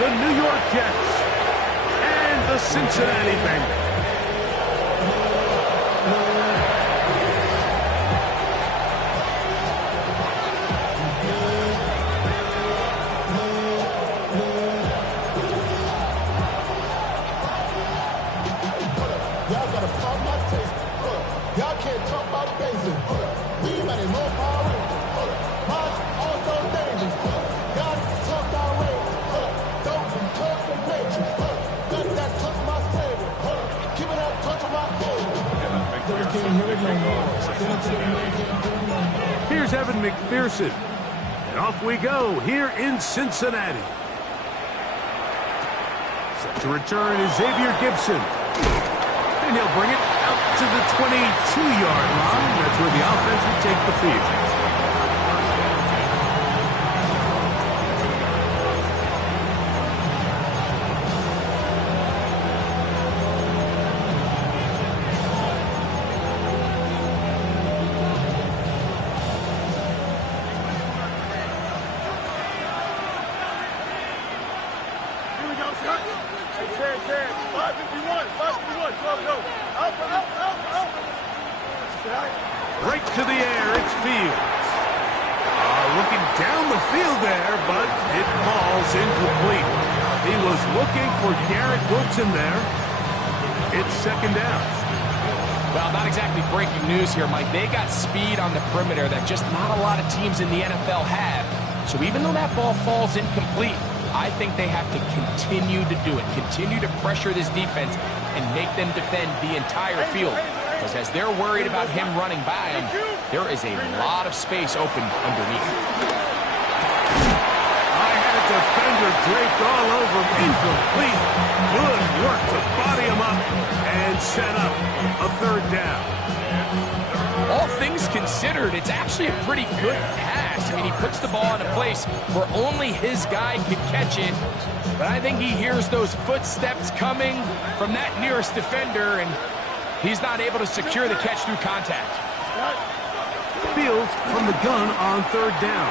the New York Jets and the Cincinnati Bengals. Y'all can't talk about basic. We might as well power. March also dangerous. Y'all talk our way. Don't talk the nature. Got that touch my savior. Keep it up, touch my savior. Here's Evan McPherson. And off we go here in Cincinnati. Set to return is Xavier Gibson. And he'll bring it out to the 22-yard line. That's where the offense will take the field. Right to the air, it's Fields. Looking down the field there, but it falls incomplete. He was looking for Garrett Wilson there. It's second down. Well, not exactly breaking news here, Mike. They got speed on the perimeter that just not a lot of teams in the NFL have. So even though that ball falls incomplete, I think they have to continue to do it, continue to pressure this defense and make them defend the entire field. Because as they're worried about him running by him, there is a lot of space open underneath. I had a defender draped all over him. Incomplete. Good work to body him up and set up a third down. All things considered, it's actually a pretty good pass. I mean, he puts the ball in a place where only his guy can catch it. But I think he hears those footsteps coming from that nearest defender, and he's not able to secure the catch through contact. Fields from the gun on third down.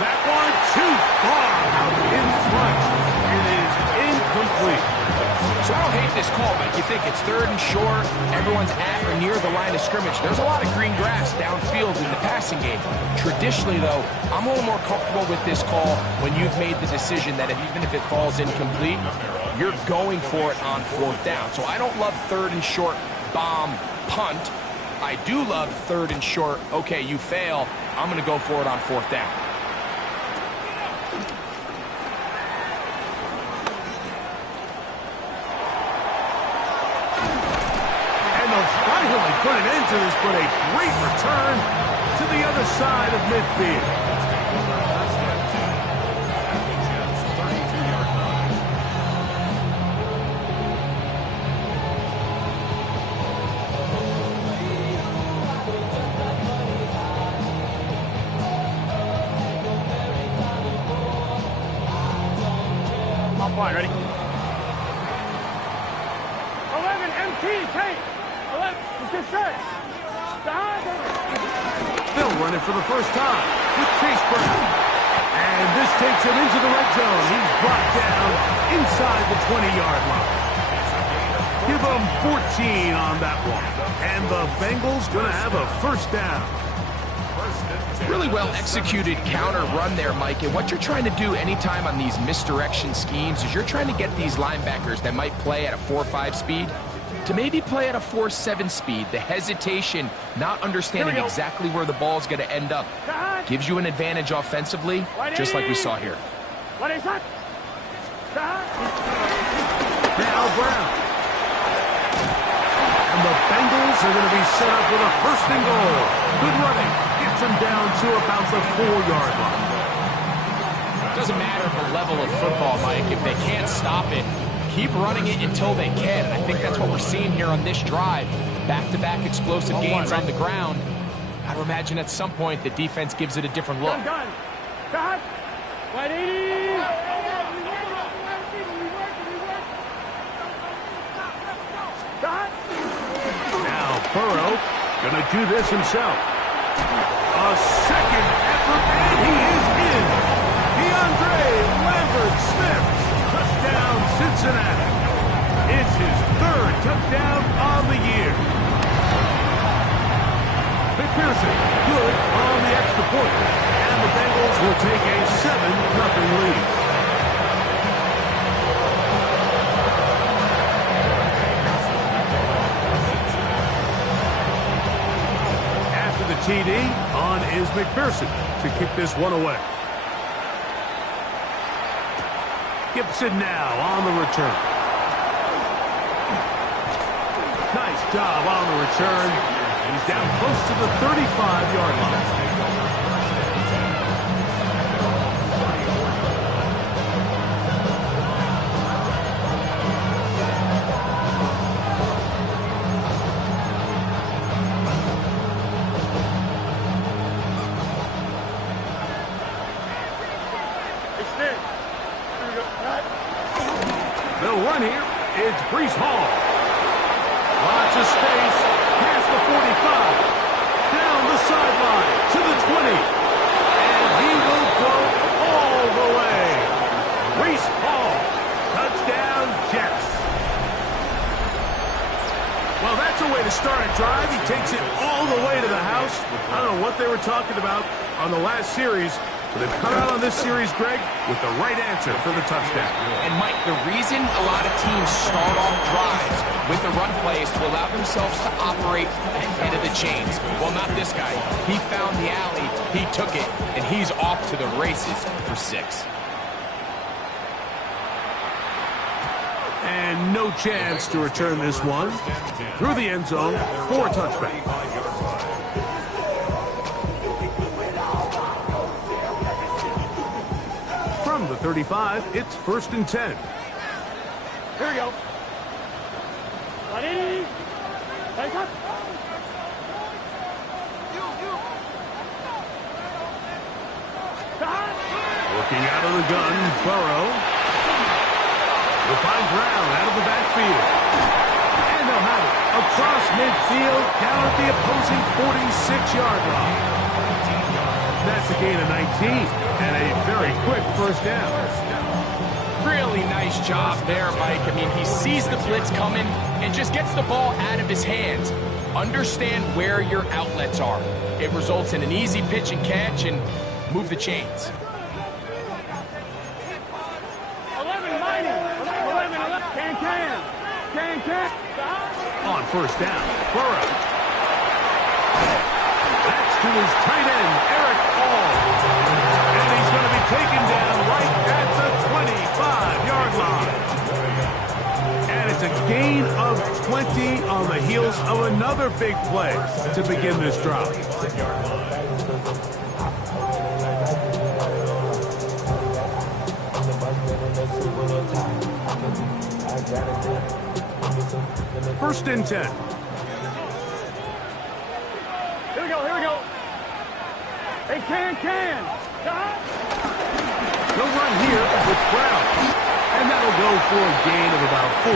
That one too far out in front. It is incomplete. So I don't hate this call, Mike. You think it's third and short, everyone's at or near the line of scrimmage. There's a lot of green grass downfield in the passing game. Traditionally, though, I'm a little more comfortable with this call when you've made the decision that even if it falls incomplete, you're going for it on fourth down. So I don't love third and short, bomb, punt. I do love third and short, okay, you fail, I'm going to go for it on fourth down. And they'll finally put an end to this, but a great return to the other side of midfield. Ready? 11 MT, take 11. Let's get straight. They'll run it for the first time with Chase Brown. And this takes him into the red zone. He's brought down inside the 20-yard line. Give him 14 on that one. And the Bengals going to have a first down. Really well executed counter run there, Mike. And what you're trying to do anytime on these misdirection schemes is you're trying to get these linebackers that might play at a 4.5 speed to maybe play at a 4.7 speed. The hesitation, not understanding exactly where the ball is going to end up, gives you an advantage offensively, just like we saw here. Now Brown. And the Bengals are going to be set up with a first and goal. Good running. Gets them down to about the 4-yard line. Doesn't matter the level of football, Mike. If they can't stop it, keep running it until they can. And I think that's what we're seeing here on this drive. Back-to-back explosive gains on the ground. I'd imagine at some point the defense gives it a different look. Gun. 180. Now Burrow going to do this himself. A second effort, and he is in. DeAndre Lambert-Smith will take a 7-0 lead. After the TD, on is McPherson to kick this one away. Gibson now on the return. Nice job on the return. He's down close to the 35-yard line. They'll run here. It's Breece Hall. Lots of space. Past the 45. Down the sideline to the 20. And he will go all the way. Breece Hall. Touchdown, Jets. Well, that's a way to start a drive. He takes it all the way to the house. I don't know what they were talking about on the last series, but they've come out on this series, Greg, with the right answer for the touchdown. And, Mike, the reason a lot of teams start off drives with the run play is to allow themselves to operate ahead of the chains. Well, not this guy. He found the alley, he took it, and he's off to the races for 6. And no chance to return this one. Through the end zone for a touchback. From the 35, it's 1st and 10. Here we go. Ready? Take up. Working out of the gun, Burrow. Will find Brown out of the backfield. And they'll have it across midfield, down at the opposing 46-yard line. That's a gain of 19 and a very quick first down. Really nice job there, Mike. I mean, he sees the blitz coming and just gets the ball out of his hands. Understand where your outlets are. It results in an easy pitch and catch and move the chains. 11. Can. On first down, Burrow. That's to his tight end, Eric All. And he's going to be taken down right at the 25-yard line. And it's a gain of 20 on the heels of another big play to begin this drive. First and 10. Here we go. Hey, can. He'll run here with Brown. And that'll go for a gain of about 4.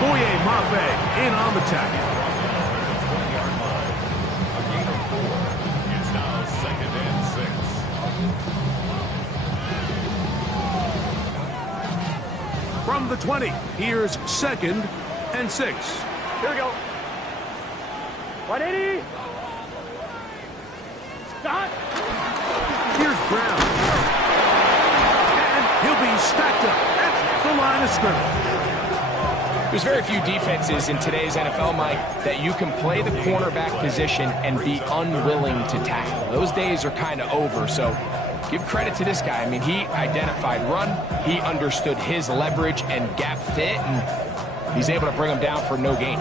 Boye Mafe in on the tackle. It's now 2nd and 6. From the 20, here's 2nd and 6. Here we go. 180. Stop. Here's Brown. And he'll be stacked up at the line of scrimmage. There's very few defenses in today's NFL, Mike, that you can play the cornerback position and be unwilling to tackle. Those days are kind of over, so give credit to this guy. I mean, he identified run, he understood his leverage and gap fit, and he's able to bring him down for no gain.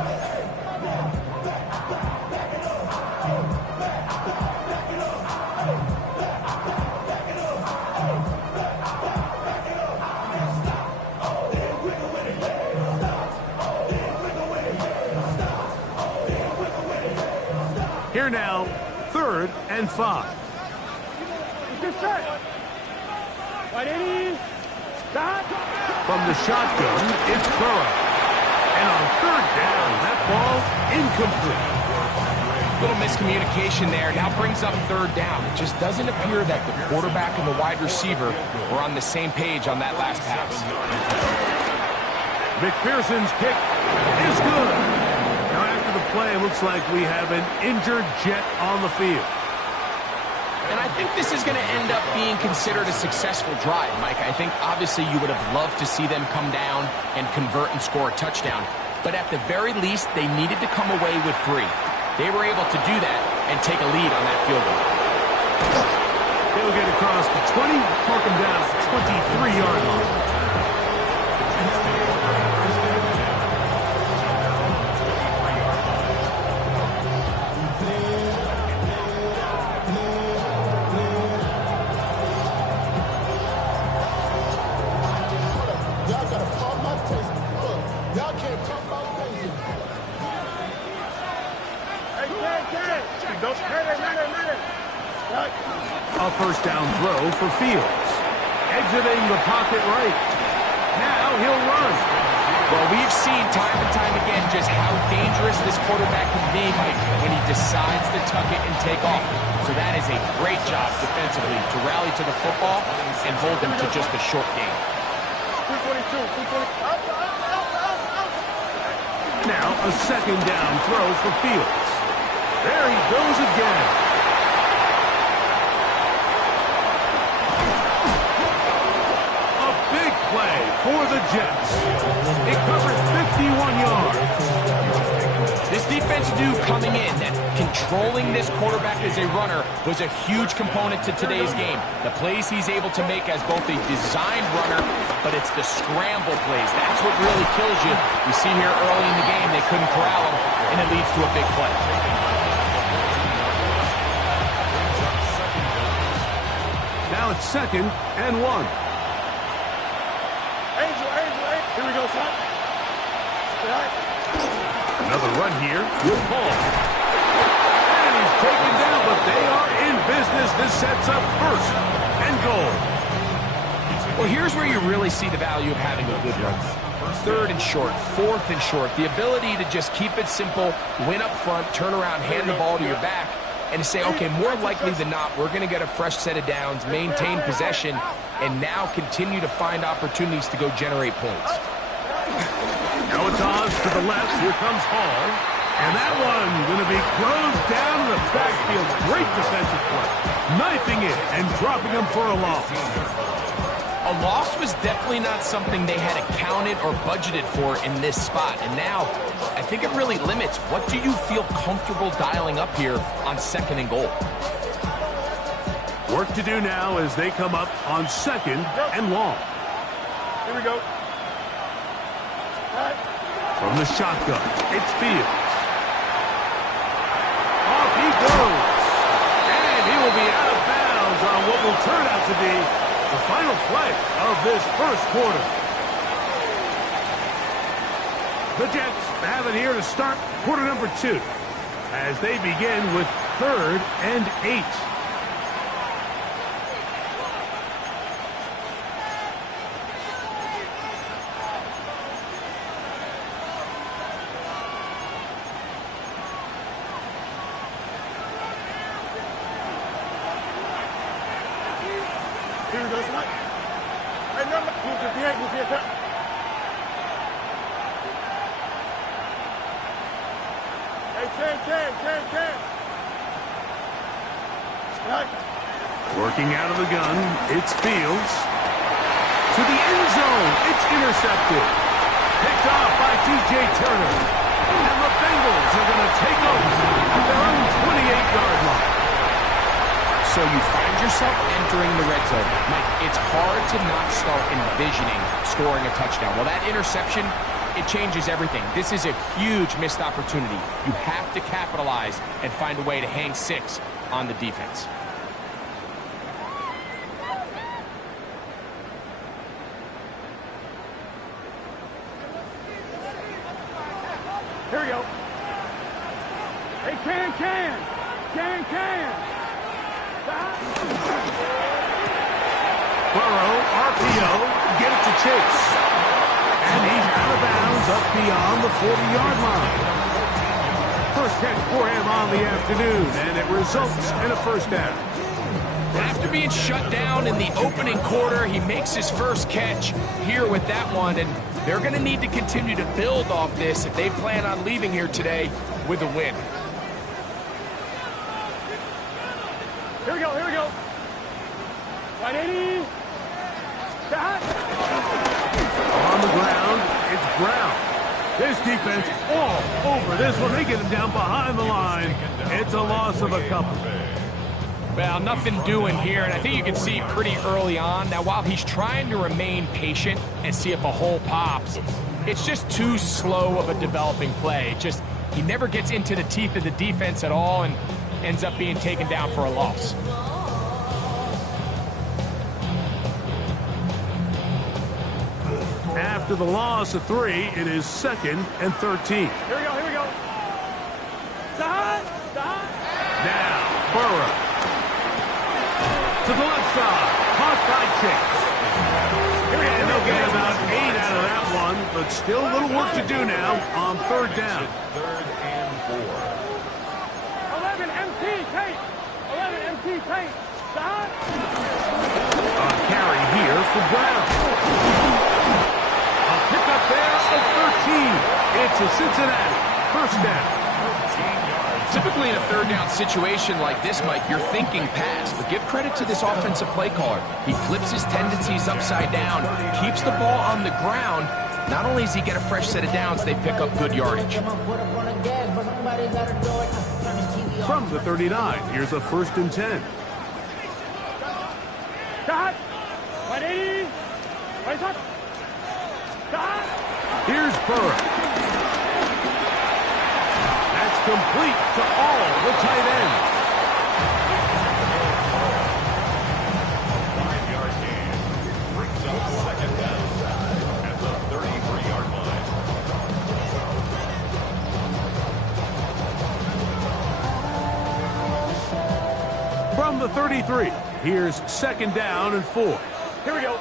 Here now, 3rd and 5. Just set. 180. Stop. From the shotgun, it's Burrow. And on 3rd down, that ball incomplete. Little miscommunication there. Now brings up 3rd down. It just doesn't appear that the quarterback and the wide receiver were on the same page on that last pass. McPherson's kick is good. Now after the play, it looks like we have an injured Jet on the field. And I think this is going to end up being considered a successful drive, Mike. I think obviously you would have loved to see them come down and convert and score a touchdown. But at the very least, they needed to come away with 3. They were able to do that and take a lead on that field goal. He'll get across the 20, mark him down at the 23-yard line. A first down throw for Fields. Exiting the pocket right. Now he'll run. Well, we've seen time and time again just how dangerous this quarterback can be, Mike, when he decides to tuck it and take off. So that is a great job defensively to rally to the football and hold them to just a short gain. Now a second down throw for Fields. There he goes again. Play for the Jets. It covers 51 yards. This defense knew coming in that controlling this quarterback as a runner was a huge component to today's game. The plays he's able to make as both a designed runner, but it's the scramble plays. That's what really kills you. You see here early in the game, they couldn't corral him, and it leads to a big play. Now it's 2nd and 1. Here we go, son. Another run here with Paul. And he's taken down, but they are in business. This sets up 1st and goal. Well, here's where you really see the value of having a good run. 3rd and short, 4th and short. The ability to just keep it simple, win up front, turn around, hand the ball to your back, and to say, okay, more likely than not, we're going to get a fresh set of downs, maintain possession, and now continue to find opportunities to go generate points. Now it's Oz to the left. Here comes Hall. And that one going to be closed down in the backfield. Great defensive play. Knifing it and dropping him for a loss. A loss was definitely not something they had accounted or budgeted for in this spot. And now, I think it really limits what do you feel comfortable dialing up here on 2nd and goal. Work to do now as they come up on 2nd and long. Here we go. From the shotgun, it's Fields. Off he goes. And he will be out of bounds on what will turn out to be the final play of this 1st quarter. The Jets have it here to start quarter number 2 as they begin with 3rd and 8. Here we go, son. Hey, number 258, 258. Hey, 10. Working out of the gun, it's Fields. To the end zone, it's intercepted. Picked off by DJ Turner. And the Bengals are going to take over at their own 28-yard line. So you find yourself entering the red zone. Mike, it's hard to not start envisioning scoring a touchdown. Well, that interception, it changes everything. This is a huge missed opportunity. You have to capitalize and find a way to hang 6 on the defense. Here we go. Hey, can. Burrow, RPO, get it to Chase. And he's out of bounds up beyond the 40-yard line. First catch for him on the afternoon, and it results in a 1st down. After being shut down in the opening quarter, he makes his first catch here with that one, and they're going to need to continue to build off this if they plan on leaving here today with a win. Here we go, here we go. 180. Shot. On the ground, it's Brown. This defense all over this one. They get him down behind the line. It's a loss of a couple. Well, nothing doing here, and I think you can see pretty early on. Now, while he's trying to remain patient and see if a hole pops, it's just too slow of a developing play. He never gets into the teeth of the defense at all and ends up being taken down for a loss. After the loss of 3, it is 2nd and 13. Here we go, here we go. Shot. Now, Burrow. To the left side. Caught by Chase. And they'll get about 8 out of that one, but still a little work to do now on 3rd down. 3rd and 4. 11 MT tape. 11 MT tape. Shot. A carry here for Brown. A pickup there of 13. It's a Cincinnati 1st down. Typically in a 3rd down situation like this, Mike, you're thinking pass, but give credit to this offensive play caller. He flips his tendencies upside down, keeps the ball on the ground. Not only does he get a fresh set of downs, they pick up good yardage. From the 39, here's a 1st and 10. Shot. 180. 20 shot. Shot. Here's Burrow. That's complete to all the tight ends. 5-yard gain. Brings up 2nd down at the 33-yard line. From the 33, here's 2nd down and 4. Here we go.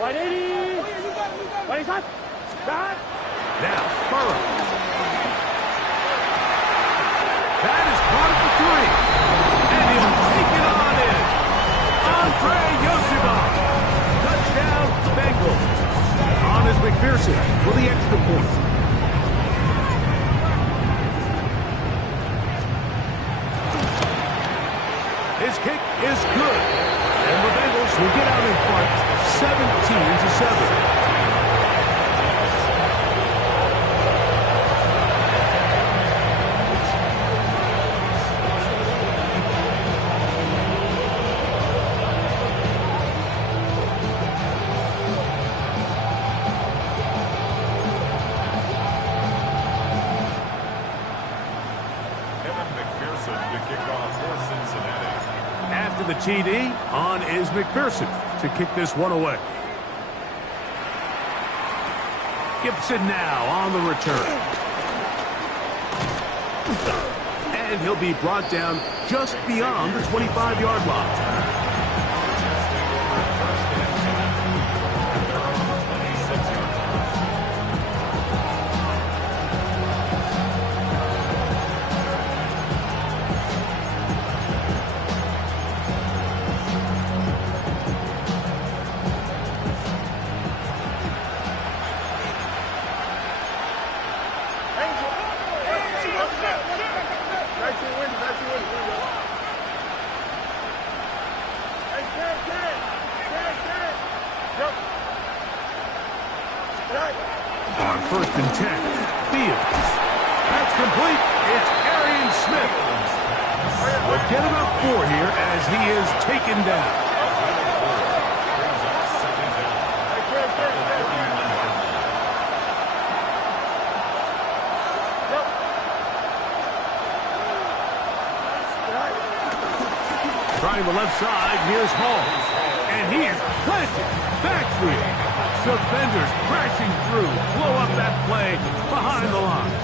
180. 20 shot. Shot. Now, Burrow. That is caught at the 3. And he'll take it on in. Andre Yosibov. Touchdown, Bengals. On is McPherson for the extra point. His kick is good. And the Bengals will get out in front 17-7. The TD, on is McPherson to kick this one away. Gibson now on the return. And he'll be brought down just beyond the 25-yard line. On 1st and 10, Fields. That's complete. It's Arian Smith. We'll get about 4 here as he is taken down. Trying the left side, here's Hall. And he is planted. Backfield. Defenders crashing through. Blow up that play behind the line.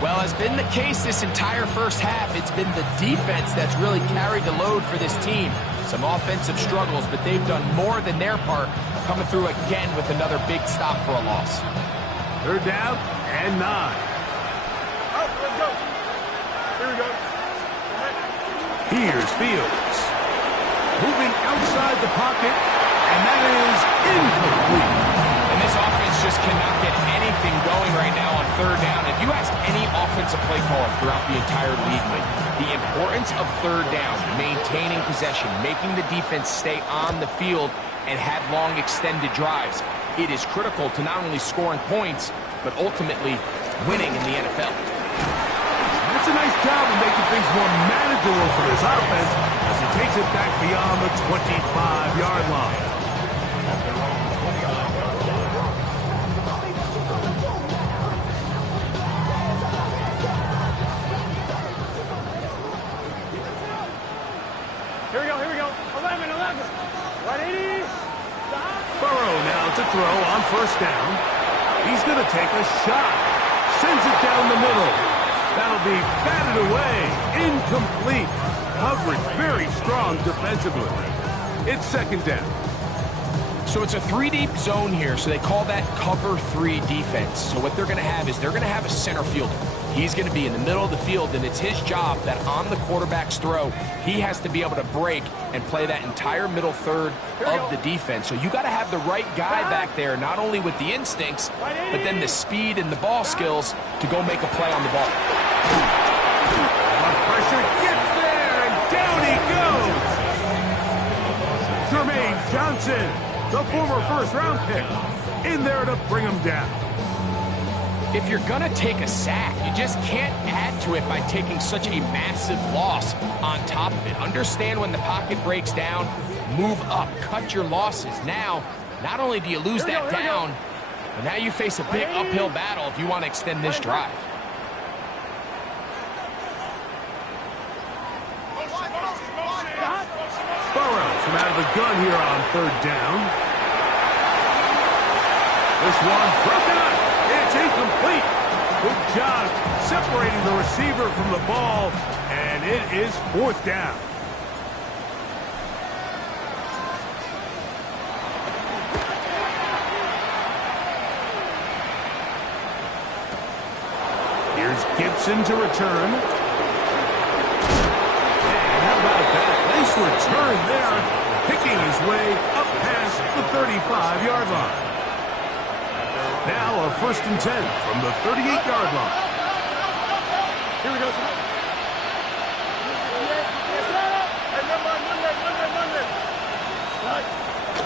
Well, as been the case this entire first half, it's been the defense that's really carried the load for this team. Some offensive struggles, but they've done more than their part, coming through again with another big stop for a loss. 3rd down and 9. Oh, let's go. Here we go. Here's Fields. Moving outside the pocket, and that is incomplete. And this offense just cannot get anything going right now on third down. If you ask any offensive play caller throughout the entire league, Mike, the importance of third down, maintaining possession, making the defense stay on the field and have long extended drives, it is critical to not only scoring points, but ultimately winning in the NFL. That's a nice job of making things more manageable for this offense as he takes it back beyond the 25-yard line. Here we go. 11. 180. Burrow now to throw on first down. He's going to take a shot. Sends it down the middle. That'll be batted away. Incomplete. Coverage very strong defensively. It's second down. So it's a 3-deep zone here, so they call that cover 3 defense. So what they're going to have is they're going to have a center fielder. He's going to be in the middle of the field, and it's his job that on the quarterback's throw, he has to be able to break and play that entire middle third of the defense. So you got to have the right guy back there, not only with the instincts, but then the speed and the ball skills to go make a play on the ball. The pressure gets there, and down he goes. Jermaine Johnson, the former first-round pick, in there to bring him down. If you're going to take a sack, you just can't add to it by taking such a massive loss on top of it. Understand when the pocket breaks down, move up, cut your losses. Now, not only do you lose that down, but now you face a big uphill battle if you want to extend this drive. Burrow from out of the gun here on third down. This one broken up. It's incomplete. Good job separating the receiver from the ball, and it is fourth down. Here's Gibson to return. And how about that? Nice return there, picking his way up past the 35-yard line. Now a 1st and 10 from the 38-yard line. Here we go.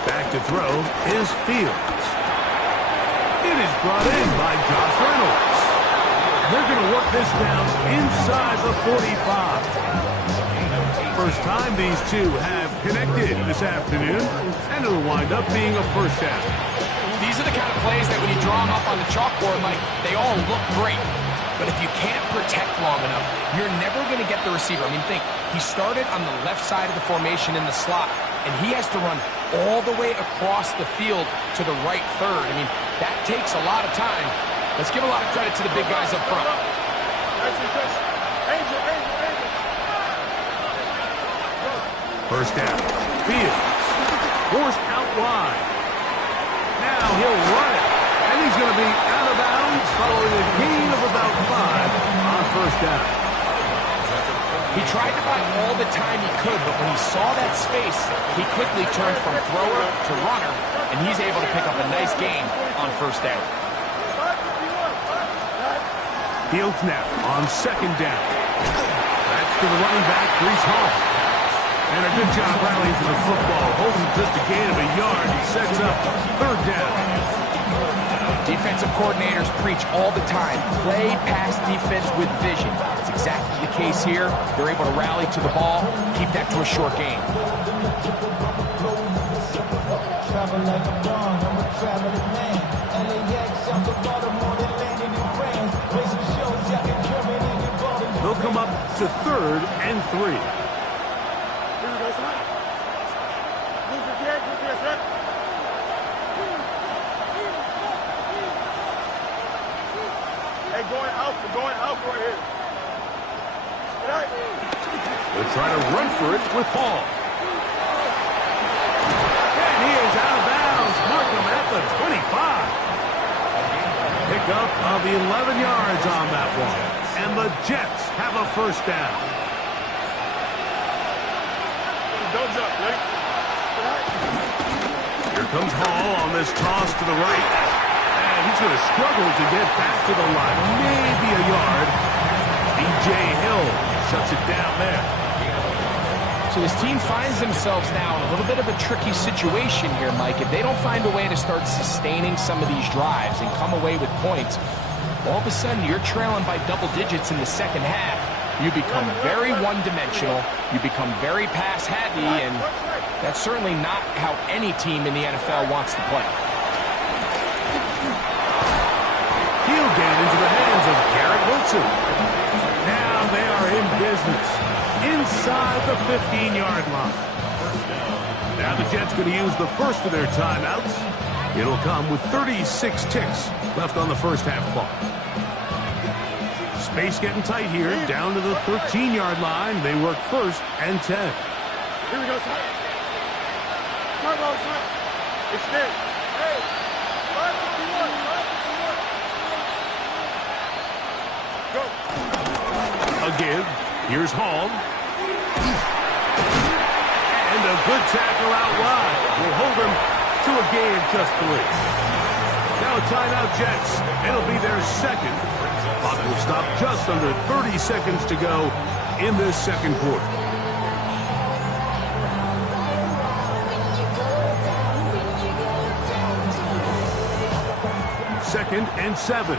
Back to throw is Fields. It is brought in by Josh Reynolds. They're going to work this down inside the 45. First time these two have connected this afternoon, and it'll wind up being a first down. These are the kind of plays that when you draw them up on the chalkboard, Mike, they all look great. But if you can't protect long enough, you're never going to get the receiver. I mean, think, he started on the left side of the formation in the slot, and he has to run all the way across the field to the right third. I mean, that takes a lot of time. Let's give a lot of credit to the big guys up front. First down. Fields forced out wide. Now he'll run it, and he's going to be out of bounds following a gain of about 5 on first down. He tried to buy all the time he could, but when he saw that space, he quickly turned from thrower to runner, and he's able to pick up a nice gain on first down. Fields now on second down. That's to the running back, Breece Hall. And a good job rallying for the football, holding just a gain of a yard. He sets up third down. Defensive coordinators preach all the time, play pass defense with vision. It's exactly the case here. They're able to rally to the ball, keep that to a short gain. They'll come up to 3rd and 3. Going out right here. They'll try to run for it with Hall. And he is out of bounds. Markham at the 25. Pickup of 11 yards on that one. And the Jets have a first down. Don't jump, Blake. Here comes Hall on this toss to the right. And He's going to struggle to get back to the line. Maybe a yard. B.J. Hill shuts it down there. So this team finds themselves now in a little bit of a tricky situation here, Mike. If they don't find a way to start sustaining some of these drives and come away with points, all of a sudden you're trailing by double digits in the second half. You become very one-dimensional. You become very pass-heavy, and that's certainly not how any team in the NFL wants to play. He'll get it into the hands of Garrett Wilson. Now they are in business inside the 15-yard line. Now the Jets going to use the first of their timeouts. It'll come with 36 ticks left on the first half clock. Space getting tight here, down to the 13-yard line. They work first and 10. Here we go, son. Come on, son. Extend. Hey, 551, 551. Go. A give. Here's Hall. And a good tackle out wide. Will hold him to a gain of just 3. Now a timeout, Jets. It'll be their second. Clock will stop just under 30 seconds to go in this second quarter. Second and 7.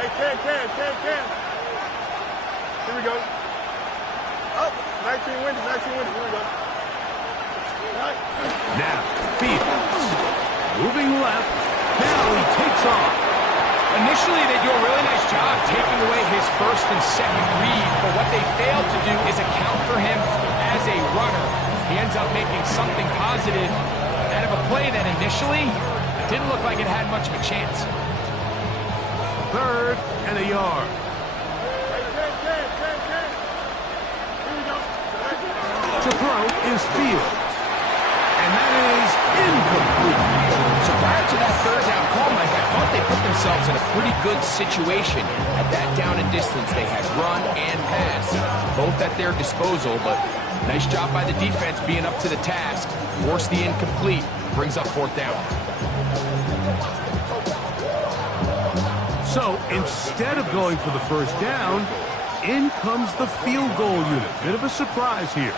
Hey, Ken. Here we go. Up. 19 windy. Here we go. Right. Now, Fields. Moving left. Now he takes off. Initially, they do a really nice job taking away his first and second read, but what they failed to do is account for him as a runner. He ends up making something positive out of a play that initially didn't look like it had much of a chance. Third and a yard. Here we go. To throw is Fields. And that is incomplete. So prior to that third down call, Mike, I thought they put themselves in a pretty good situation. At that down and distance, they had run and pass, both at their disposal, but nice job by the defense being up to the task. Force the incomplete, brings up fourth down. So instead of going for the first down, in comes the field goal unit. Bit of a surprise here.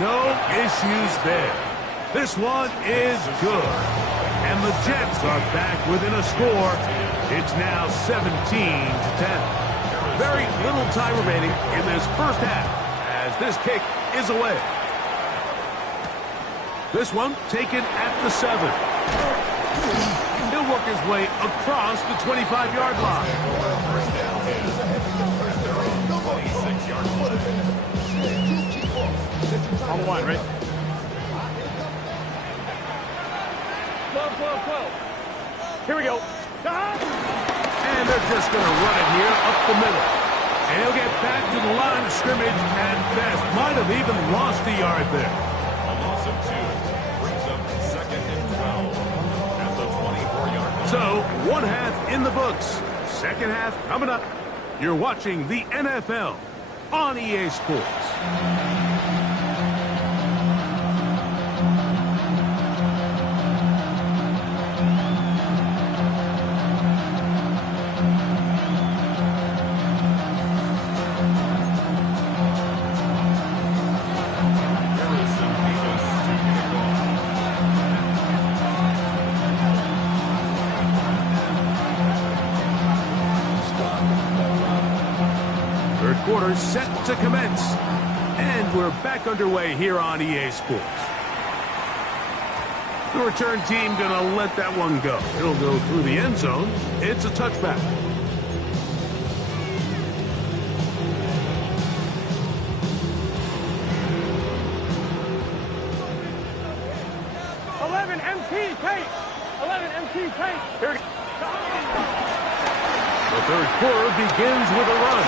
No issues there. This one is good. And the Jets are back within a score. It's now 17-10. Very little time remaining in this first half as this kick is away. This one taken at the 7. He'll work his way across the 25-yard line. On the line, right? 12. Here we go. And they're just going to run it here up the middle. And he'll get back to the line of scrimmage at best. Might have even lost a yard there. A loss of 2 brings up second and 12 at the 24-yard line. So, one half in the books. Second half coming up. You're watching the NFL on EA Sports. Third quarter set to commence. And we're back underway here on EA Sports. The return team going to let that one go. It'll go through the end zone. It's a touchback. Here we go. The third quarter begins with a run.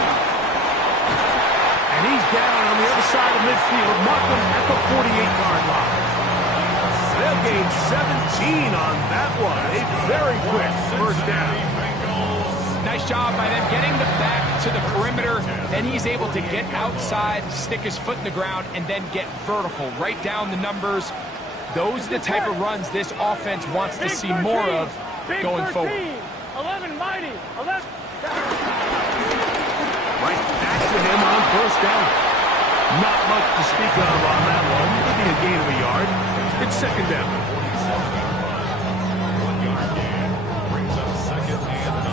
And he's down on the other side of midfield. Mark him at the 48-yard line. They'll gain 17 on that one. A very quick first down. Nice job by them getting the back to the perimeter. Then he's able to get outside, stick his foot in the ground, and then get vertical. Right down the numbers. Those are the type of runs this offense wants to see more of going forward. 11 mighty. 11. Right back to him on first down. Not much to speak of on that one. Maybe a gain of a yard. It's second down. 1-yard gain brings up second and 9.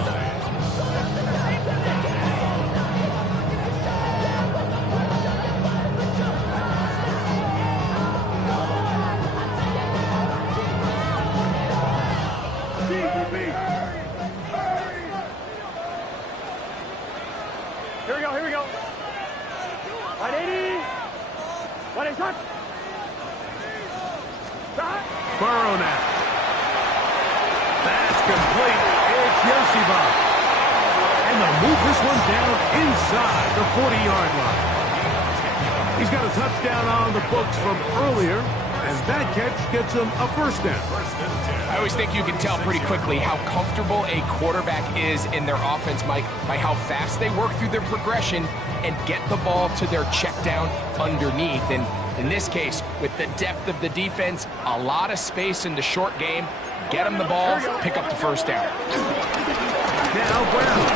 Here we go. 180. What is that? Burrow now. That's complete. It's Yoshiba. And they'll move this one down inside the 40-yard line. He's got a touchdown on the books from earlier, and that catch gets him a first down. I always think you can tell pretty quickly how comfortable a quarterback is in their offense, Mike, by how fast they work through their progression and get the ball to their check down underneath. And in this case, with the depth of the defense, a lot of space in the short game, get them the ball, pick up the first down. Now Brown.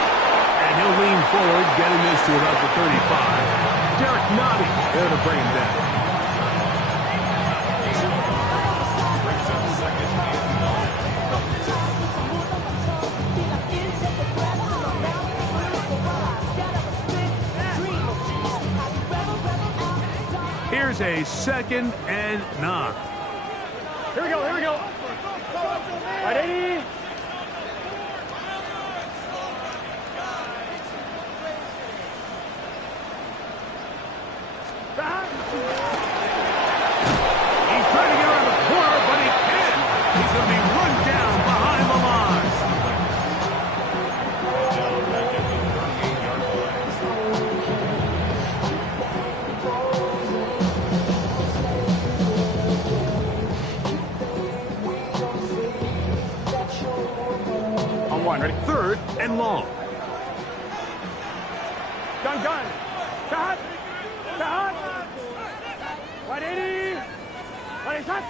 And he'll lean forward, getting this to about the 35. Derek Nobby there to bring him down. Here's a second and 9. Here we go. 180. He's trying to get around the corner, but he can't. He's going to be run down behind the line. Back at the 38-yard line. On one, ready? Third and long. Gun. Shot. 180. What is that?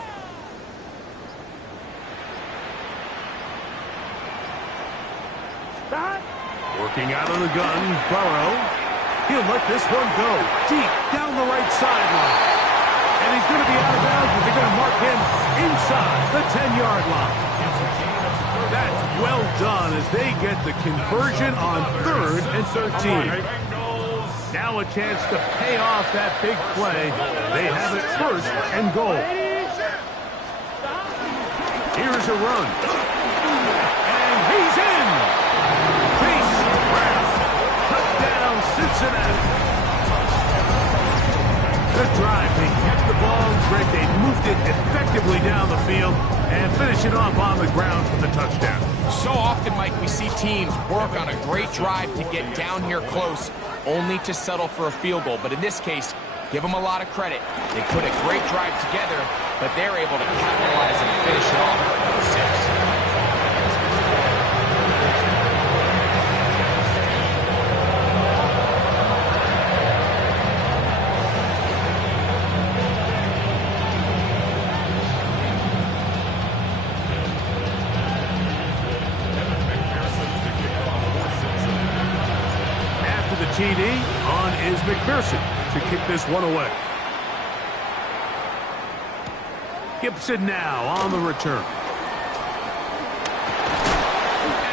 Shot. Working out of the gun, Burrow. He'll let this one go deep down the right sideline. And he's going to be out of bounds, but they're going to mark him inside the 10-yard line. That's well done as they get the conversion on 3rd and 13. Now a chance to pay off that big play. They have it 1st and goal. Here's a run. And he's in. Chase Brown. Touchdown, Cincinnati. Good drive. They kept the ball. Greg, they moved it effectively down the field and finish it off on the ground for the touchdown. So often, Mike, we see teams work on a great drive to get down here close, only to settle for a field goal. But in this case, give them a lot of credit. They put a great drive together, but they're able to capitalize and finish it off with 6. TD on is McPherson to kick this one away. Gibson now on the return.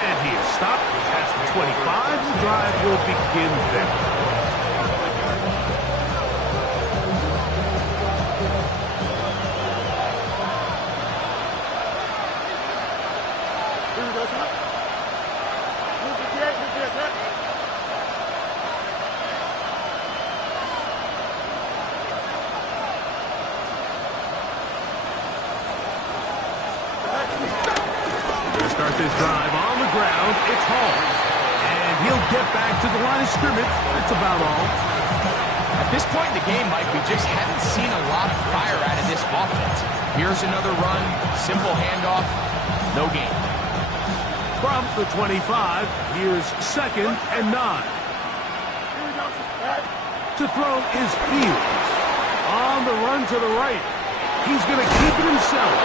And he is stopped past the 25. The drive will begin there. Start this drive on the ground. It's Hall. And he'll get back to the line of scrimmage. That's about all. At this point in the game, Mike, we just haven't seen a lot of fire out of this offense. Here's another run, simple handoff, no gain. From the 25, here's 2nd and 9. To throw is Fields. On the run to the right. He's going to keep it himself.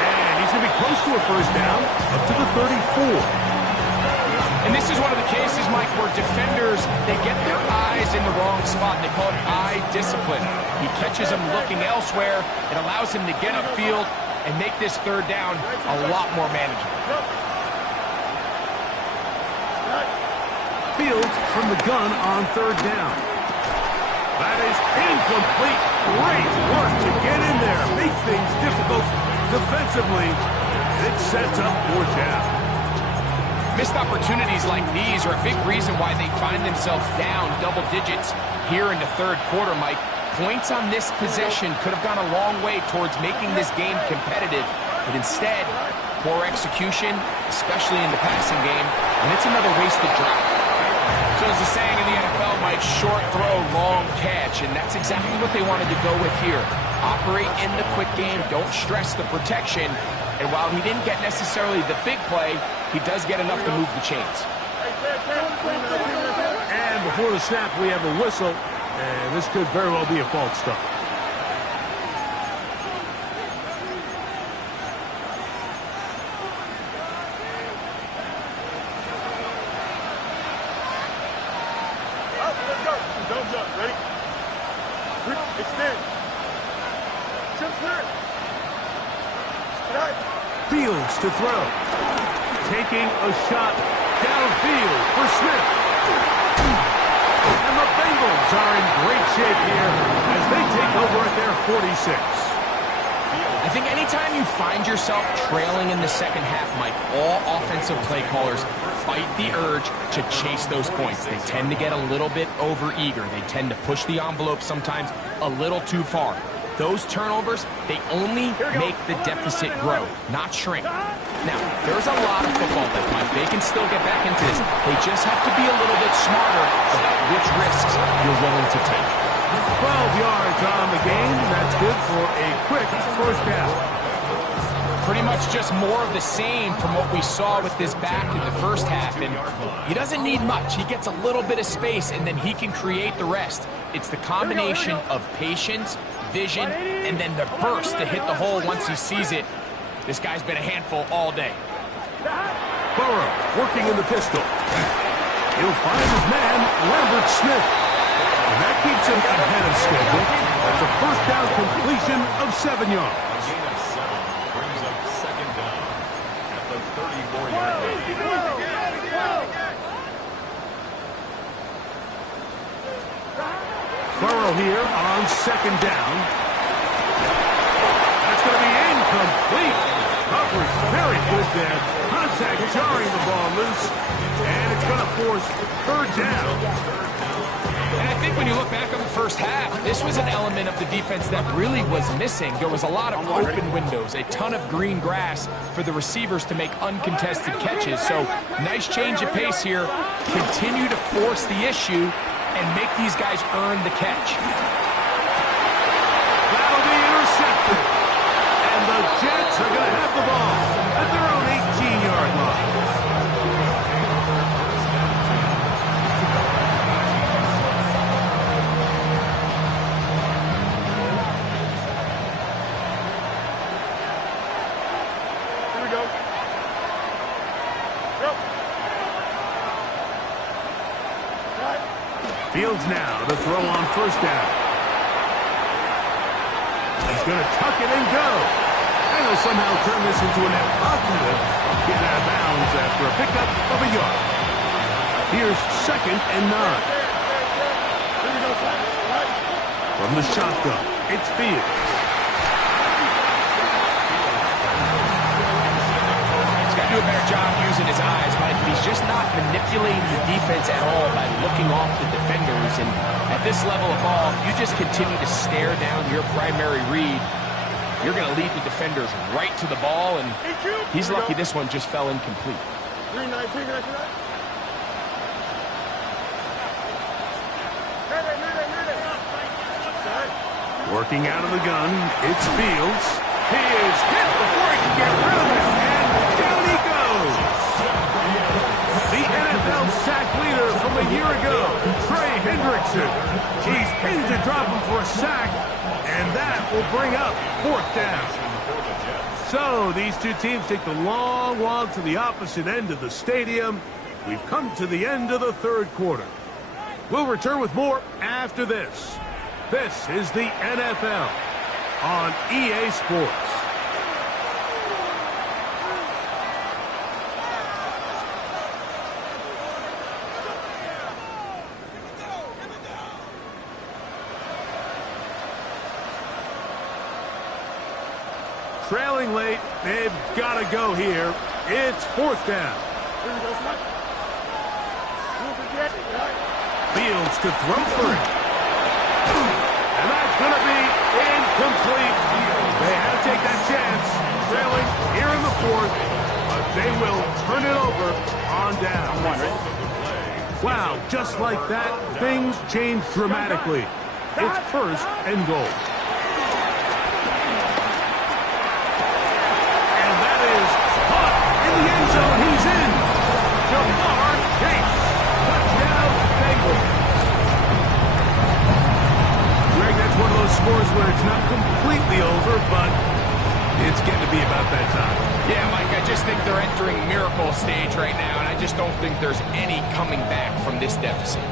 And he's going to be close to a first down, up to the 34. And this is one of the cases, Mike, where defenders, they get their eyes in the wrong spot. They call it eye discipline. He catches them looking elsewhere. It allows him to get upfield and make this third down a lot more manageable. Fields from the gun on third down. That is incomplete. Great work to get in there. Make things difficult defensively. It sets up fourth down. Missed opportunities like these are a big reason why they find themselves down double digits here in the third quarter, Mike. Points on this possession could have gone a long way towards making this game competitive, but instead, poor execution, especially in the passing game, and it's another wasted drive. So as the saying in the NFL, Mike, short throw, long catch, and that's exactly what they wanted to go with here. Operate in the quick game, don't stress the protection, and while he didn't get necessarily the big play, he does get enough to move the chains. And before the snap, we have a whistle, and this could very well be a false start. Don't jump. Ready? Extend. Jump clear. Fields to throw. Taking a shot downfield for Smith. And the Bengals are in great shape here as they take over at their 46. I think anytime you find yourself trailing in the second half, Mike, all offensive play callers fight the urge to chase those points. They tend to get a little bit over-eager. They tend to push the envelope sometimes a little too far. Those turnovers, they only make the deficit grow, not shrink. Now, there's a lot of football left, Mike. They can still get back into this. They just have to be a little bit smarter about which risks you're willing to take. 12 yards on the game. That's good for a quick first down. Pretty much just more of the same from what we saw with this back in the first half. And he doesn't need much. He gets a little bit of space, and then he can create the rest. It's the combination of patience, vision, and then the burst to hit the hole once he sees it. This guy's been a handful all day. Burrow working in the pistol. He'll find his man, Lambert Smith. And that keeps him ahead of schedule. That's a first down completion of 7 yards. Brings up second down at the 34-yard line. Burrow here on second down. That's going to be incomplete. Coverage very good there. Contact jarring the ball loose. And it's going to force third down. And I think when you look back on the first half, this was an element of the defense that really was missing. There was a lot of open windows, a ton of green grass for the receivers to make uncontested catches. So nice change of pace here. Continue to force the issue and make these guys earn the catch. That'll be intercepted. And the Jets are going to have the ball at their own 18-yard line. Fields now to throw on first down. He's going to tuck it and go. And he'll somehow turn this into an positive. Get out of bounds after a pickup of a yard. Here's 2nd and 9. From the shotgun, it's Fields. Do a better job using his eyes, Mike. He's just not manipulating the defense at all by looking off the defenders. And at this level of ball, if you just continue to stare down your primary read, you're going to lead the defenders right to the ball, and he's lucky this one just fell incomplete. Working out of the gun, it's Fields. He is hit before he can get rid of it, and down he goes. The NFL sack leader from a year ago, Trey Hendrickson. He's in to drop him for a sack, And that will bring up 4th down. So these two teams take the long walk to the opposite end of the stadium. We've come to the end of the 3rd quarter. We'll return with more after this. This is the NFL on EA Sports. Trailing late, they've got to go here. It's 4th down. Fields to throw for it. And that's going to be incomplete. They had to take that chance, trailing here in the 4th, but they will turn it over on down. Wow, just like that, things change dramatically. It's 1st and goal. The end zone, he's in. Jamar Chase. Touchdown, Bengals. Greg, that's one of those scores where it's not completely over, but it's getting to be about that time. Yeah, Mike, I just think they're entering miracle stage right now, and I just don't think there's any coming back from this deficit.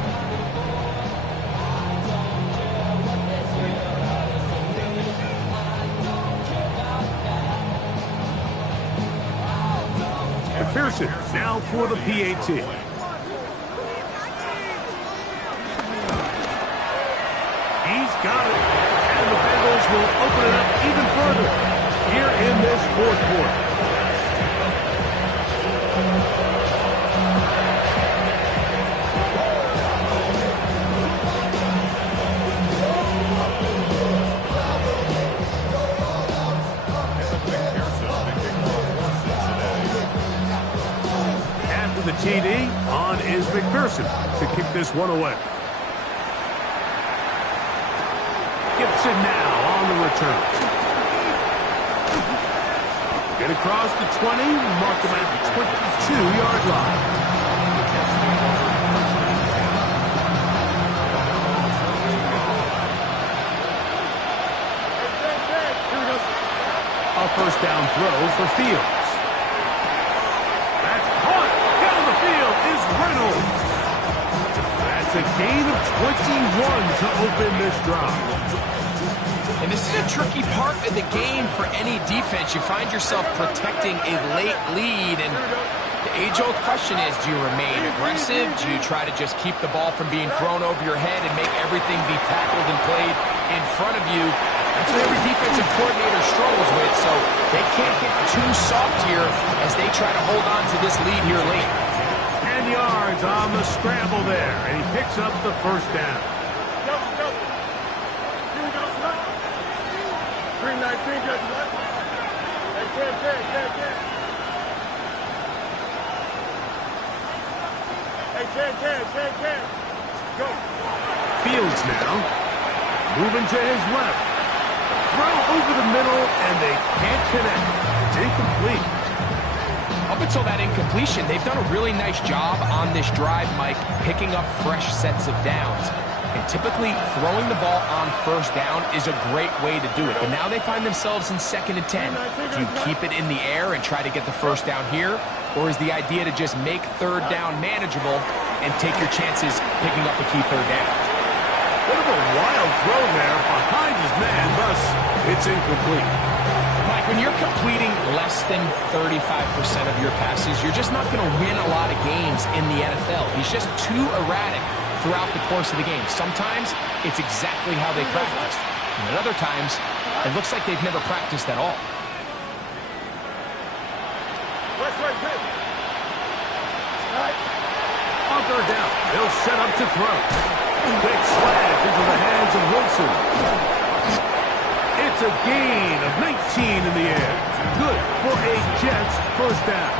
McPherson now for the PAT. He's got it. And the Bengals will open it up even further here in this 4th quarter. The TD on is McPherson to kick this one away. Gibson now on the return. Get across the 20, mark him at the 22-yard line. A 1st down throw for Fields. Reynolds. That's a gain of 21 to open this drive. And this is a tricky part of the game for any defense. You find yourself protecting a late lead, and the age-old question is, do you remain aggressive? Do you try to just keep the ball from being thrown over your head and make everything be tackled and played in front of you? That's what every defensive coordinator struggles with, so they can't get too soft here as they try to hold on to this lead here late. 10 yards on the scramble there, and he picks up the 1st down. 319, just what? Hey, 10. Hey, 10. Go. Fields now, moving to his left. Throw over the middle, and they can't connect. It's incomplete. Up until that incompletion, they've done a really nice job on this drive, Mike, picking up fresh sets of downs. And typically, throwing the ball on 1st down is a great way to do it. But now they find themselves in 2nd and 10. Do you keep it in the air and try to get the 1st down here? Or is the idea to just make 3rd down manageable and take your chances picking up a key 3rd down? Bit of a wild throw there behind his man, thus it's incomplete. Mike, when you're completing less than 35% of your passes, you're just not going to win a lot of games in the NFL. He's just too erratic throughout the course of the game. Sometimes it's exactly how they practice. And at other times, it looks like they've never practiced at all. On 3rd down, they'll set up to throw. Quick slash into the hands of Wilson. It's a gain of 19 in the air. Good for a Jets 1st down.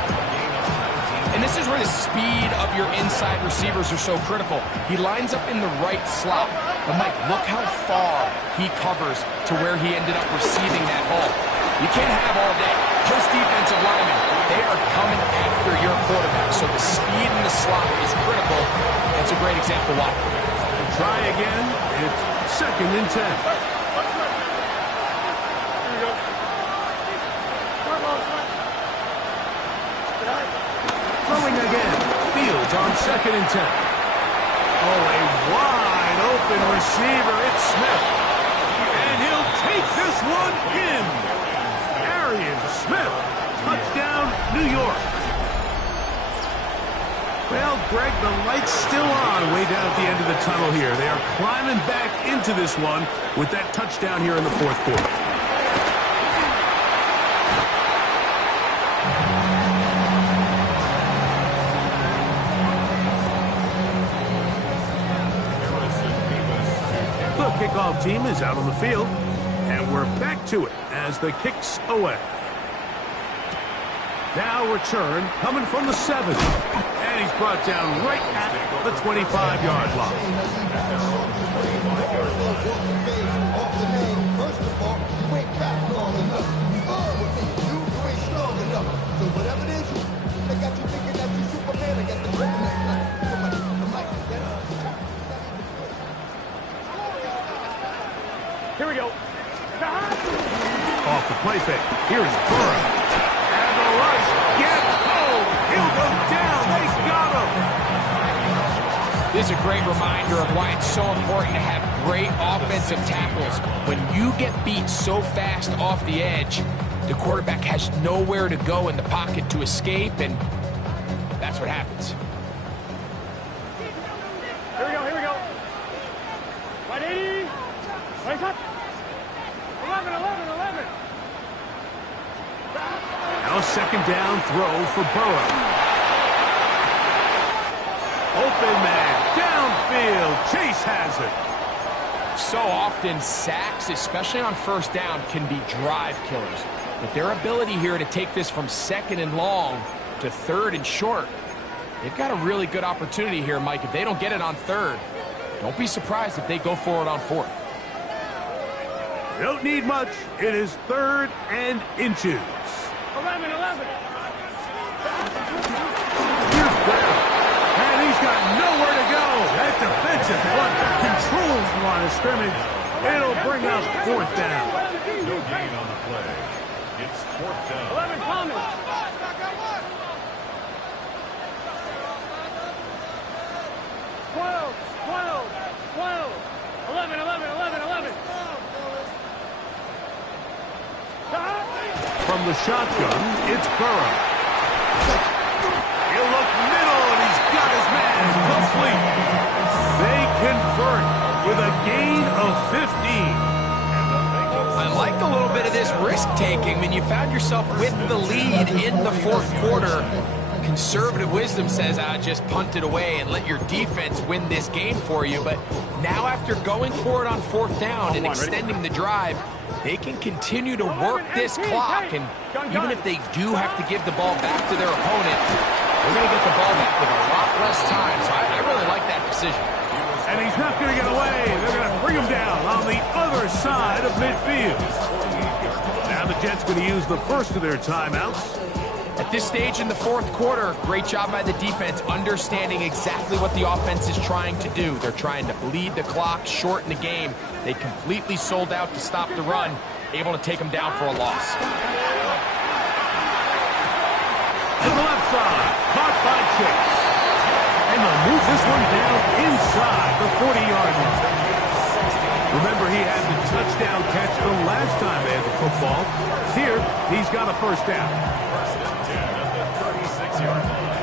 And this is where the speed of your inside receivers are so critical. He lines up in the right slot. But, Mike, look how far he covers to where he ended up receiving that ball. You can't have all day. Those defensive linemen, they are coming after your quarterback. So the speed in the slot is critical. That's a great example why. Try again. It's 2nd and 10. 2nd and 10. Oh, a wide open receiver. It's Smith. And he'll take this one in. Arian Smith. Touchdown, New York. Well, Greg, the light's still on way down at the end of the tunnel here. They are climbing back into this one with that touchdown here in the 4th quarter. The kickoff team is out on the field, and we're back to it as the kick's away. Now return coming from the 7. And he's brought down right at the 25-yard line. First of all, you ain't back long enough. You ain't strong enough. So whatever it is, they got you thinking that you Superman. They got the Here we go. Off the play fake. Here's Burrow. And the rush gets home. He'll go down. They've got him. This is a great reminder of why it's so important to have great offensive tackles. When you get beat so fast off the edge, the quarterback has nowhere to go in the pocket to escape, and that's what happens. Here we go, here we go. 180. Wait up. 11, 11, 11. Now 2nd down throw for Burrow. Open man, downfield. Chase has it. So often, sacks, especially on 1st down, can be drive killers. But their ability here to take this from 2nd and long to 3rd and short, they've got a really good opportunity here, Mike. If they don't get it on 3rd, don't be surprised if they go for it on 4th. Don't need much. It is 3rd and inches. 11, 11. Here's Brown. And he's got nowhere to go. That defensive front controls the line of scrimmage. It'll bring up 4th down. No gain on the play. It's 4th down. 11 coming. 12, 12, 12. 11, 11, 11, 11. From the shotgun, it's Burrow. He'll look middle, and he's got his man complete. They convert with a gain of 15. I liked a little bit of this risk-taking. When you found yourself with the lead in the 4th quarter, conservative wisdom says, just punt it away and let your defense win this game for you. But now after going for it on 4th down and extending the drive, they can continue to work this clock. And even if they do have to give the ball back to their opponent, they're going to get the ball back with a lot less time. So I really like that decision. And he's not going to get away. They're going to bring him down on the other side of midfield. Now the Jets going to use the first of their timeouts. At this stage in the 4th quarter, great job by the defense understanding exactly what the offense is trying to do. They're trying to bleed the clock, shorten the game. They completely sold out to stop the run, able to take them down for a loss. To the left side, caught by Chase. And they'll move this one down inside the 40-yard line. Remember, he had the touchdown catch the last time they had the football. Here, he's got a 1st down. 10 at the 36-yard line.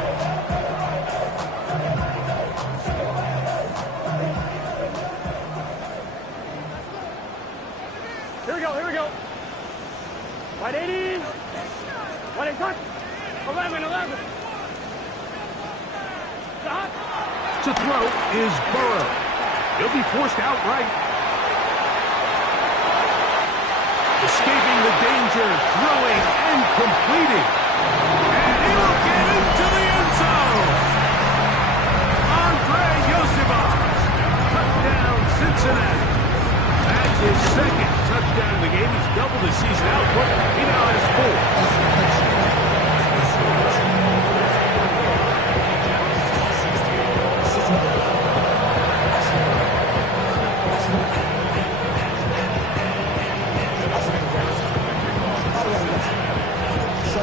Here we go, here we go. 180. 180. 11, 11. To throw is Burrow. He'll be forced outright. Escaping the danger, throwing and completing. And he'll get into the end zone. Andre Yosibach. Touchdown, Cincinnati. That's his 2nd touchdown of the game. He's doubled his season output. He now has 4.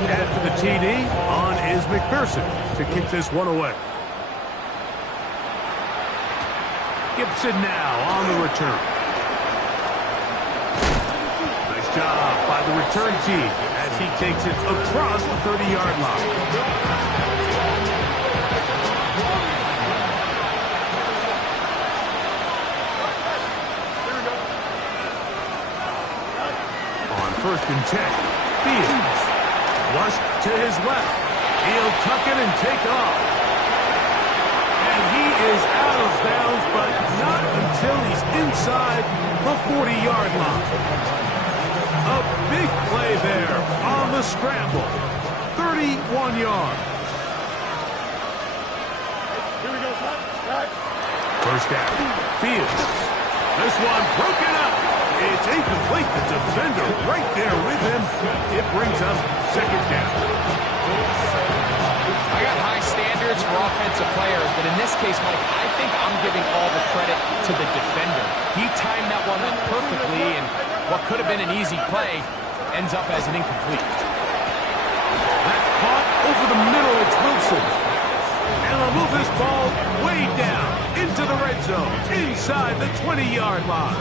After the TD, on is McPherson to kick this one away. Gibson now on the return. Nice job by the return team as he takes it across the 30-yard line. On 1st and 10, Fields. Flush to his left. He'll tuck it and take off. And he is out of bounds, but not until he's inside the 40-yard line. A big play there on the scramble. 31 yards. Here we go, son. First down, Fields. This one broken up. It's incomplete. The defender right there with him. It brings up 2nd down. I got high standards for offensive players, but in this case, Mike, I think I'm giving all the credit to the defender. He timed that one up perfectly, and what could have been an easy play ends up as an incomplete. That's caught over the middle. It's Wilson. And they'll move this ball way down into the red zone, inside the 20-yard line.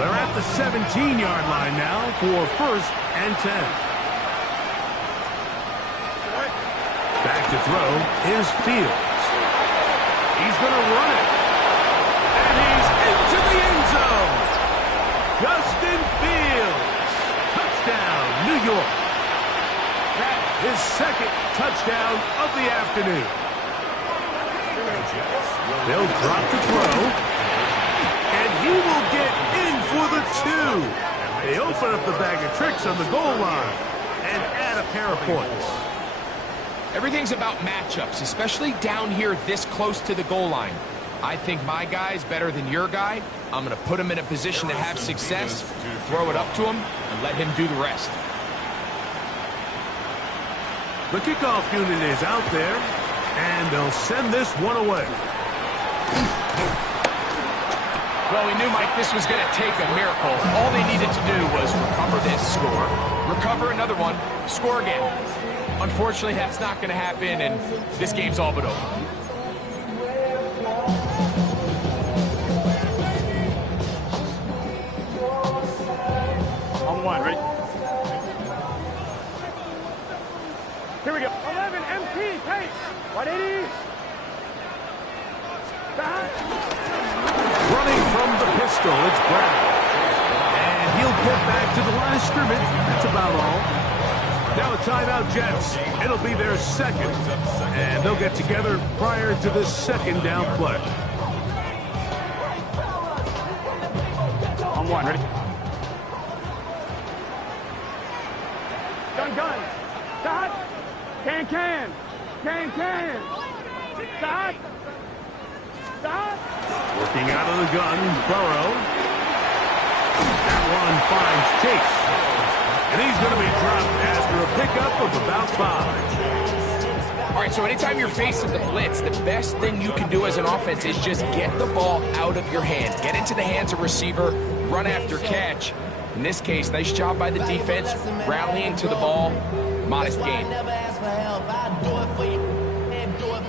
They're at the 17-yard line now for 1st and 10. Back to throw is Fields. He's going to run it. And he's into the end zone. Justin Fields. Touchdown, New York. That is 2nd touchdown of the afternoon. They'll drop to throw. And he will get in for the 2. They open up the bag of tricks on the goal line and add a pair of points. Everything's about matchups, especially down here this close to the goal line. I think my guy's better than your guy. I'm going to put him in a position to have success, throw it up to him, and let him do the rest. The kickoff unit is out there, and they'll send this one away. Well, we knew, Mike, this was going to take a miracle. All they needed to do was recover this, score, recover another one, score again. Unfortunately, that's not going to happen, and this game's all but over. On 1, ready? Here we go. 11, MT, pace. 180. Back. Running from the pistol, it's Brown. And he'll get back to the line of scrimmage. That's about all. Now a timeout, Jets. It'll be their 2nd. And they'll get together prior to this 2nd down play. On 1, ready? Gun. Start. Can. Start. Working out of the gun, Burrow. That one finds Chase. And he's going to be dropped after a pickup of about 5. All right, so anytime you're facing the blitz, the best thing you can do as an offense is just get the ball out of your hands. Get into the hands of receiver, run after catch. In this case, nice job by the defense, rallying to the ball. Modest gain.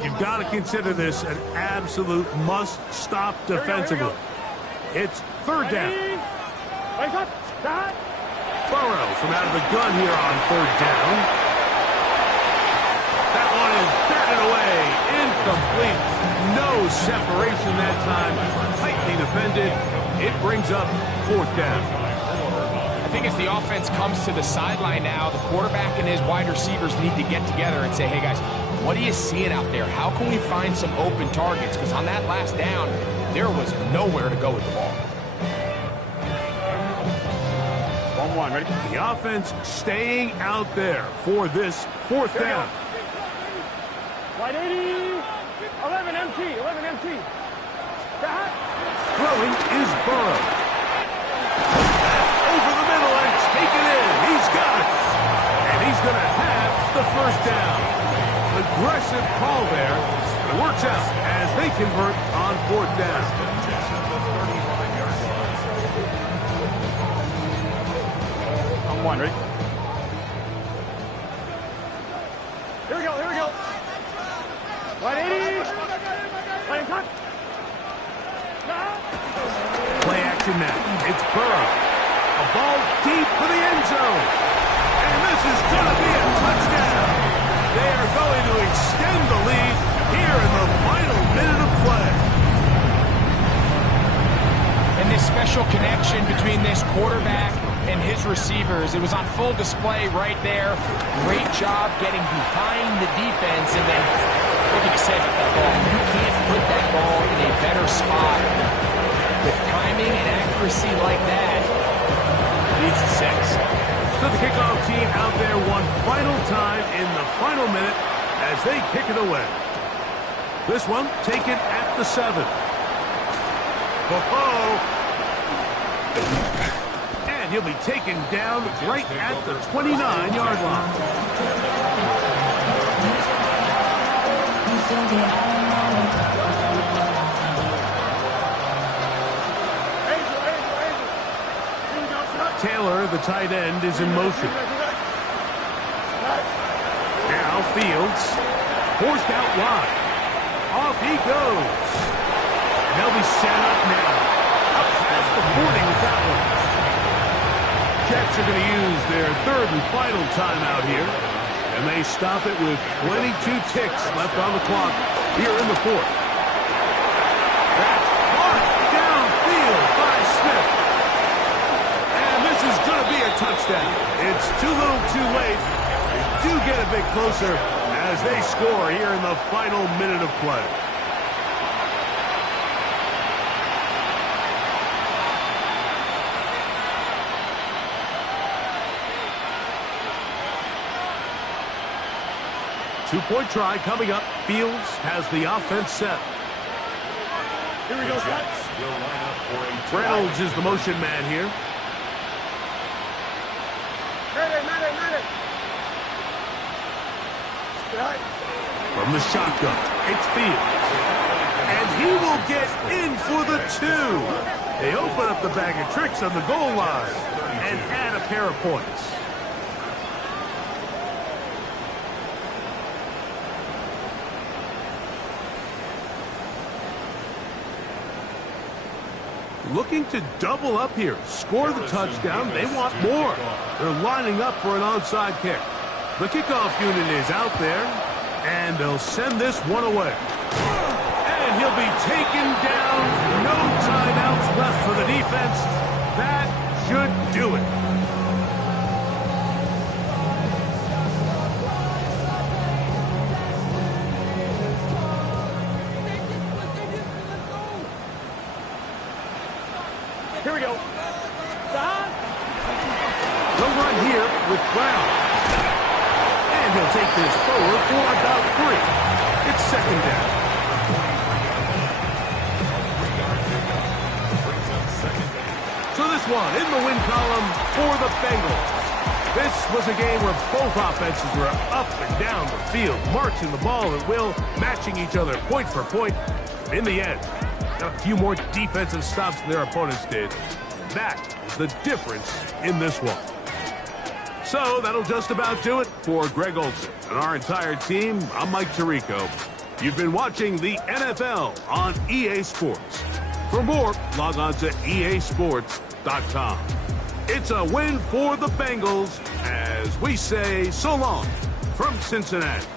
You've got to consider this an absolute must-stop defensively. It's 3rd down. Wake up. Start. Burrow from out of the gun here on 3rd down. That one is batted away. Incomplete. No separation that time. Tightly defended. It brings up 4th down. I think as the offense comes to the sideline now, the quarterback and his wide receivers need to get together and say, hey, guys, what are you seeing out there? How can we find some open targets? Because on that last down, there was nowhere to go with the ball. 1-1, ready? The offense staying out there for this 4th down. 180. 11 MT. Start. Throwing is Burrow. Over the middle and taken in. He's got it. And he's going to have the 1st down. Aggressive call there. It works out as they convert on 4th down. On 1, ready? Here we go. 180. Playing cut. action now. It's Burrow. A ball deep for the end zone. And this is going to be a touchdown. They are going to extend the lead here in the final minute of play. And this special connection between this quarterback and his receivers, it was on full display right there. Great job getting behind the defense, and then what can you say about that ball? You can't put that ball in a better spot. With timing and accuracy like that, leads to 6. So the kickoff team out there one final time in the final minute as they kick it away. This one taken at the 7. And he'll be taken down right at the 29-yard line. Taylor, the tight end, is in motion. Now Fields, forced out wide. Off he goes. And they'll be set up now. Up past the 40 with that one. Jets are going to use their third and final timeout here. And they stop it with 22 ticks left on the clock here in the 4th. That's marked downfield by Smith. And this is going to be a touchdown. It's too little too late. They do get a bit closer as they score here in the final minute of play. Two-point try coming up. Fields has the offense set. Here we go, Jets will line up for a Reynolds is the motion man here. From the shotgun, it's Fields. And he will get in for the 2. They open up the bag of tricks on the goal line and add a pair of points. Looking to double up here, score the touchdown. They want more. They're lining up for an onside kick. The kickoff unit is out there, and they'll send this one away. And he'll be taken down. No timeouts left for the defense. That should do it. Here we go. They'll run here with Brown. And he'll take this forward for about 3. It's second down. So this one in the win column for the Bengals. This was a game where both offenses were up and down the field, marching the ball at will, matching each other point for point. In the end, a few more defensive stops than their opponents did. That is the difference in this one. So that'll just about do it for Greg Olson and our entire team. I'm Mike Tirico. You've been watching the NFL on EA Sports. For more, log on to easports.com. It's a win for the Bengals as we say so long from Cincinnati.